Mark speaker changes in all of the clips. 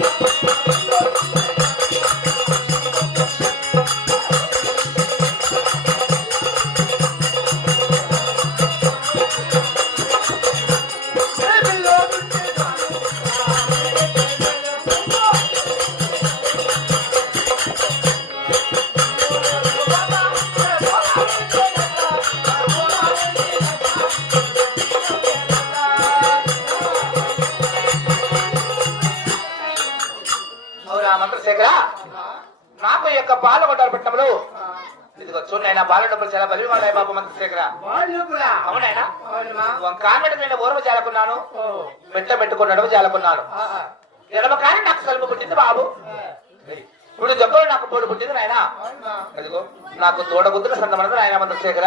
Speaker 1: Thank you. చాలా బలి ఉన్నాయి బాబు అవునైనా
Speaker 2: అవునమ్మా
Speaker 1: ఒక కాన్వెంట్ నేను ఊరవ చేలకున్నాను
Speaker 2: ఓ.
Speaker 1: మెట్ట పెట్టుకున్నాడు
Speaker 2: ఆ.
Speaker 1: ఎడమ కానీ నాకు కలుపు పుట్టింది బాబు. ఇప్పుడు దెబ్బలు నాకు తోడు పుట్టింది నాయన. ఇదిగో నాకు తోడ బుద్ధుల సందమన్నది నాయన మధుశేఖర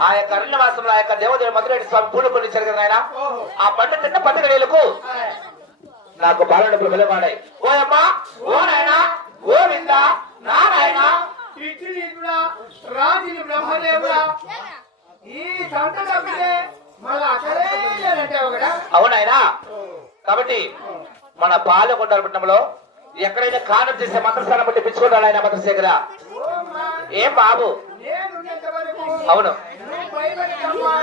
Speaker 2: ఆ,
Speaker 1: యొక్క అరణ్యవాసంలో ఆ యొక్క దేవదేవ మధురెడ్డి స్వామి పూలు కొనిచ్చారు కదా నాయన.
Speaker 2: ఓహో.
Speaker 1: ఆ పండు తిన్న పండుగ వేలకు
Speaker 2: ఆ,
Speaker 1: నాకు బాల డబ్బులు వెలవాడాయి ఓ అమ్మా ఓ నాయనా ఓ విందా నా నాయనా
Speaker 2: పితృనీతుడా, రాజుని బ్రహ్మదేవుడా ఈ సంత తప్పితే మళ్ళా అసలే లేదంటావు కదా
Speaker 1: అవునాయనా కాబట్టి మన పాలకొండ పట్టణంలో ఎక్కడైనా కానం చేసే మంత్రస్థానం బట్టి పిచ్చుకుంటాడు ఆయన మంత్రశేఖర. ఏం బాబు? అవును.
Speaker 2: నువ్వు భయపడకమ్మా.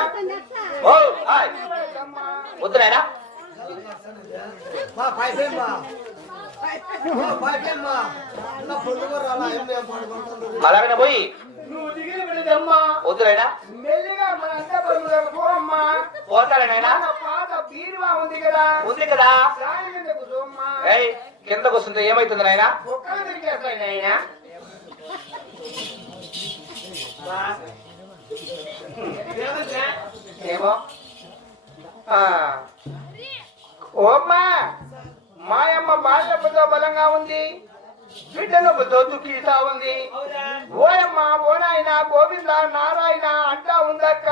Speaker 1: ఓ హాయ్
Speaker 2: భయపడకమ్మా.
Speaker 1: వద్దు నాయనా.
Speaker 3: మా పైపేమ్మా మా? పైపేమ్మా నా పొద్దుగా రాలా ఏం మేము పడుకుంటున్నాం?
Speaker 1: అలాగనే పోయి వద్దు నాయనా
Speaker 2: మెల్లిగా మనంతా బంధువులకు పో అమ్మా. మన పాత బీరువా ఉంది కదా.
Speaker 1: ఉంది కదా.
Speaker 2: దాని మీద కూర్చోమ్మా
Speaker 1: కిందకు వస్తుంది ఏమైతుంది నాయనా?
Speaker 2: ఒక్కలు దొరికేస్తాయి నాయనా. ఏమో. ఓమ్మా మాయమ్మ బాల్యపుతో బలంగా ఉంది. బిడ్డనొప్పుతో దుఃఖిస్తా ఉంది. ఓయమ్మా ఓ గోవింద నారాయణ అంటా ఉందక్క.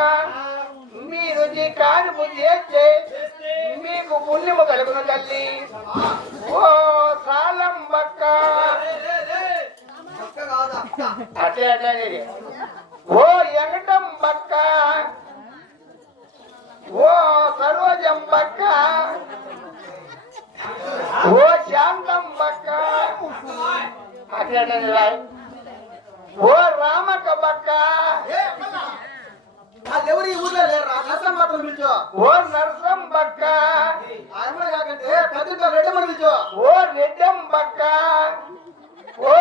Speaker 2: మీరు నీ కార్యము చేస్తే మీకు పుణ్యము కలుగును తల్లి. ఓ సాలంబక్క.
Speaker 3: అక్క
Speaker 2: అట్లే అట్లే. ఓ ఎంగటం బక్క ఓ సరోజం బక్క ఓ శాంతం అట్లే అట్లే రాయ్. ఓ రామక బక్క
Speaker 3: ఏ అమ్మలా వాళ్ళు ఎవరు ఈ ఊర్లో లేరా నష్టం మాత్రం పిలిచో
Speaker 2: ఓ నరసం బక్క
Speaker 3: ఆయన కాకంటే పెద్ద రెడ్డి మనం పిలిచో
Speaker 2: ఓ రెడ్డం బక్క ఓ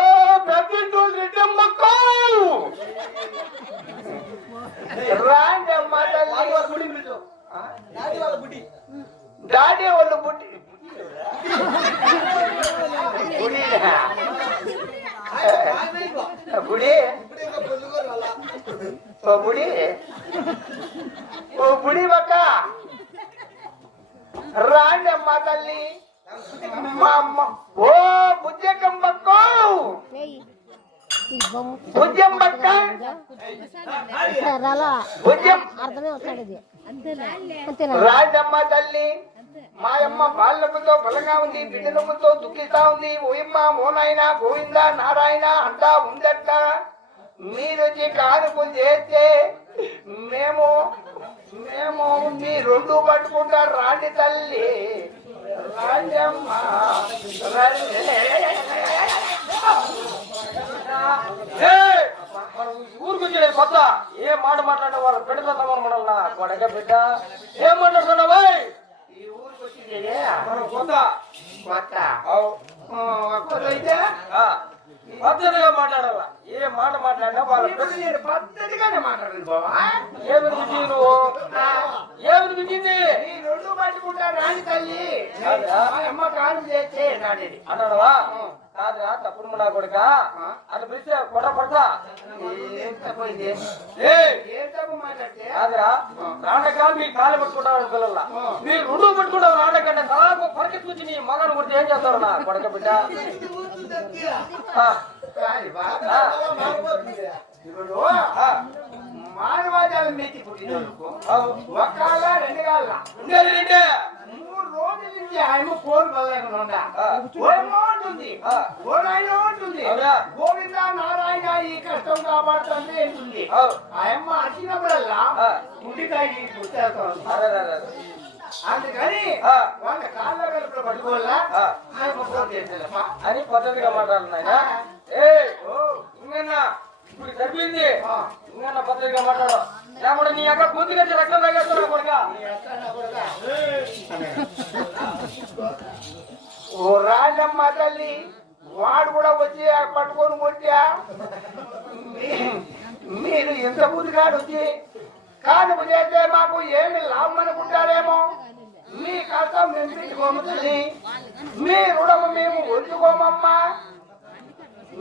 Speaker 2: పెద్ద రెడ్డం బక్క రాండమ్మ
Speaker 3: వాళ్ళ
Speaker 2: తల్లి
Speaker 3: వాళ్ళ గుడిని పిలిచో నాది వాళ్ళ గుడి
Speaker 2: డాడీ వాళ్ళు బుట్టి
Speaker 3: పొద్దుగా రాలా
Speaker 2: ఓ బుడి? ఓ బుడి బక్క? రాండి అమ్మ తల్లి. మా అమ్మ. ఓ బుజ్జకం బక్క. బుజ్జం బక్క?
Speaker 4: రాలా
Speaker 2: బుజ్జం.
Speaker 4: అర్థమే వస్తాడు ఇది. అంతేనా?
Speaker 2: రాజమ్మ తల్లి. మా అమ్మ బాల్యముతో బలంగా ఉంది బిడ్డలముతో దుఃఖిస్తా ఉంది. ఓయమ్మ మోనాయన గోవింద నారాయణ అంటా ఉందట. మీరు వచ్చి కానుపు చేస్తే మేము మేము మీ రెండు పట్టుకుంటా రాండి తల్లి. రాజమ్మ
Speaker 1: ఊరికి కొత్త. ఏ మాట మాట్లాడే వాళ్ళు పెడుతున్నామని మనల్ని కొడక బిడ్డ. ఏం మాట్లాడుతున్నావు
Speaker 2: ఈ ఊరికి వచ్చిందే
Speaker 1: మనం కొత్త
Speaker 2: కొత్త కొత్త అయితే?
Speaker 1: పద్ధతిగా మాట్లాడాల? ఏ మాట మాట్లాడినా వాళ్ళ
Speaker 2: నేను పద్ధతిగానే మాట్లాడండి బాబా
Speaker 1: ఏమి నువ్వు?
Speaker 2: ఈ రెండు పట్టుకుంటా రాని తల్లి. అమ్మ కాలు చేస్తే
Speaker 1: అన్నాడవా? కాదురా తప్పుడు నా కొడుక? అట్లా పిలిస్తే కొట్ట పడతా?
Speaker 2: ఏం. తప్పైంది
Speaker 1: ఏ
Speaker 2: తప్పు మాట్లాడితే?
Speaker 1: కాదురా నాటక మీ కాలు పట్టుకుంటారు పిల్లల మీరు రెండు పట్టుకుంటారు నాటకంటే నాకు పరిస్థితి వచ్చి నీ మగను కొడితే ఏం చేస్తారు నా కొడక బిడ్డ?
Speaker 2: ఇప్పుడు మానవాదాలు మెచ్చి పుట్టినందుకు
Speaker 1: అవు.
Speaker 2: ఒక కాళ్ళ రెండు కాళ్ళ
Speaker 1: ఉండేది.
Speaker 2: మూడు రోజుల నుంచి ఆయన
Speaker 1: ఆ.
Speaker 2: ఏమో ఉంటుంది. ఓనాయన ఉంటుంది? గోవింద నారాయణ ఈ కష్టం కాపాడుతుంది ఉంటుంది. ఆయమ్మ వచ్చినప్పుడల్లా
Speaker 1: ఆ.
Speaker 2: గుండికాయ అందుకని. వాళ్ళ కాళ్ళ వెలుపులో పట్టుకోవాలా?
Speaker 1: అని పద్ధతిగా మాట్లాడుతున్నాయన ఏ ఇంకన్నా ఇప్పుడు
Speaker 2: ఆ.
Speaker 1: ఇంకన్నా పద్ధతిగా మాట్లాడు లేకుండా నీ అక్క గుంతుగా రక్తం తాగేస్తున్నా కొడుక?
Speaker 2: ఓ రాజమ్మ తల్లి వాడు కూడా వచ్చి పట్టుకొని కొట్టా మీరు ఎంత ముందుగాడు వచ్చి కానుక చేస్తే మాకు ఏమి లాభం అనుకుంటారేమో? మీ కష్టం తల్లి మీ రుణము మేము ఒందుకోమమ్మా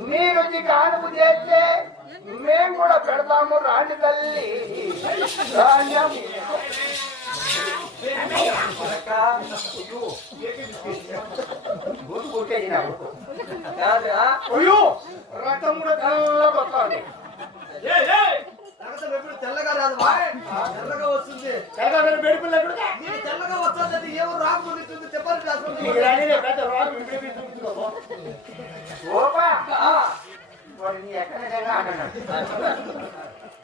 Speaker 2: మీరు కానుపు చేస్తే మేము కూడా పెడతాము రాణి తల్లి. రథం కూడా
Speaker 3: రక్తం ఎప్పుడు తెల్లగా రాదు. తెల్లగా వస్తుంది
Speaker 2: తెల్లగా
Speaker 3: వస్తుంది ఎవరు రాకుండా చెప్పాలి
Speaker 2: నీకు రానిదే పెద్ద రోగం ఇప్పుడు మీరు చూపించుకో. ఓపా
Speaker 1: ఆ,
Speaker 2: వాడు నీ ఎక్కడ జగన్ అంటున్నాడు.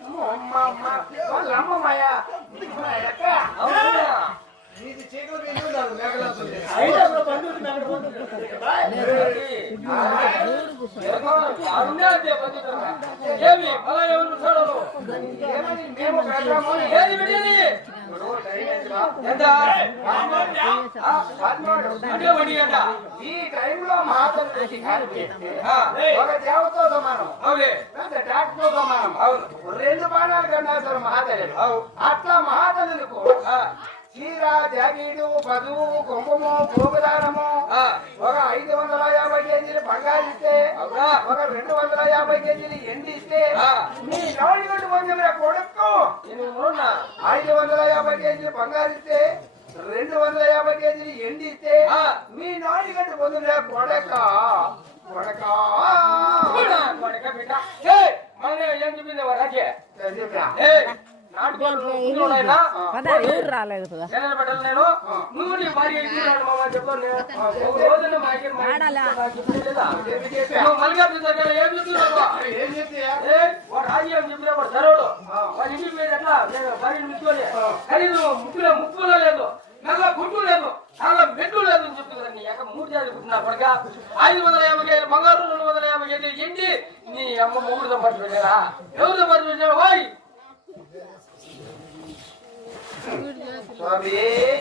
Speaker 2: అమ్మ, అమ్మ, వాళ్ళ అమ్మమ్మయ్య. మా ఎక్క.
Speaker 1: అవునా?
Speaker 3: నీది చీకలు
Speaker 2: ఈ టైంలో మాత్రం ఒక దేవతో సమానం డాక్టర్తో సమానం
Speaker 1: అవును
Speaker 2: రెండు బాణాలు కన్నా మహాతల్లి అట్లా మహాతల్లులకు చీర జాగీడు పదువు కుంకుమ భోగదానము
Speaker 1: ఆ,
Speaker 2: ఒక ఐదు వందల యాభై కేజీలు బంగారు ఇస్తే ఒక రెండు వందల యాభై కేజీలు ఎండి ఇస్తే
Speaker 1: ఆ.
Speaker 2: మీ నాలుగు వందల కొడుకు. ఐదు వందల యాభై కేజీలు బంగారు ఇస్తే రెండు వందల యాభై కేజీలు ఎండి ఇస్తే
Speaker 1: ఆ.
Speaker 2: మీ నాలుగు వందల కొడక కొడక
Speaker 1: కూడా కొడక బిడ్డ. మళ్ళీ ఏం చెప్పింది వారాకే?
Speaker 4: ఎవరు రాలేదు కదా?
Speaker 1: నువ్వు నీ భార్య ముక్కులో ముక్కులో లేదు. నల్ల గుడ్డు లేదు. నల్ల మెడ్డు లేదు అని చెప్తుంది నీ యొక్క మూడు జాతి పుట్టిన కొడుక. ఐదు వందల యాభై బంగారు రెండు వందల యాభై ఏంటి నీ అమ్మ మూడు సంపాదించి పెట్టారా ఎవరు సంపాదించి పెట్టారు ఓయ్
Speaker 2: స్వామి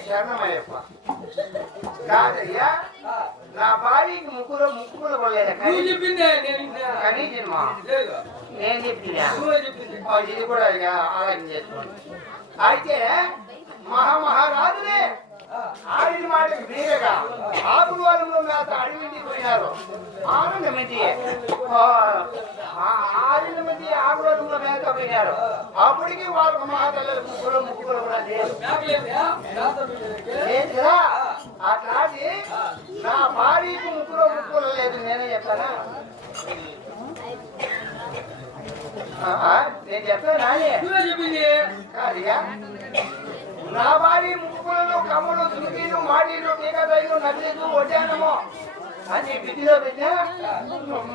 Speaker 2: శరణమయ్యప్ప. కాదయ్యా నా భార్యకి ముక్కులో ముక్కులు పడలేదు. కానీ
Speaker 1: లేదు.
Speaker 2: నేను చెప్పినా ఇది కూడా ఇక ఆలోచన చేసుకోండి. అయితే మహామహారాజులే ఆడిన మాటకి వీరగా ఆకులు వాళ్ళలో మేత అడవింటి పోయినారు. ఆనందమిటి ఆడిన మంది ఆకుల మేత పోయినారు. అప్పటికి వాళ్ళ మహాతల్లి ముక్కులు ముక్కులు అట్లాంటి నా భార్యకు ముక్కులో ముక్కులు లేదు నేనే చెప్తానా ఆ, ఆ, నేను చెప్తాను నానే
Speaker 1: నువ్వే చెప్పింది
Speaker 2: కాదిగా నా భార్య ముక్కులలో కమ్ములు దుర్గీలు మాటీలు టీకదైలు నదిలు వడ్డానము అని విధిలో పెట్టా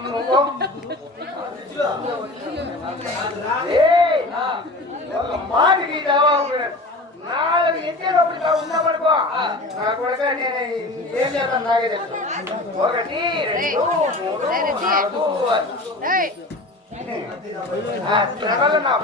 Speaker 2: నువ్వు ఏయ్, ఒక మాటకి జవాబు నాలుగు ఇంటిలో ఒకటి ఉన్నామనుకో నా కొడుక నేను ఏం చేస్తాను నాకే ఒకటి రెండు మూడు నాలుగు నా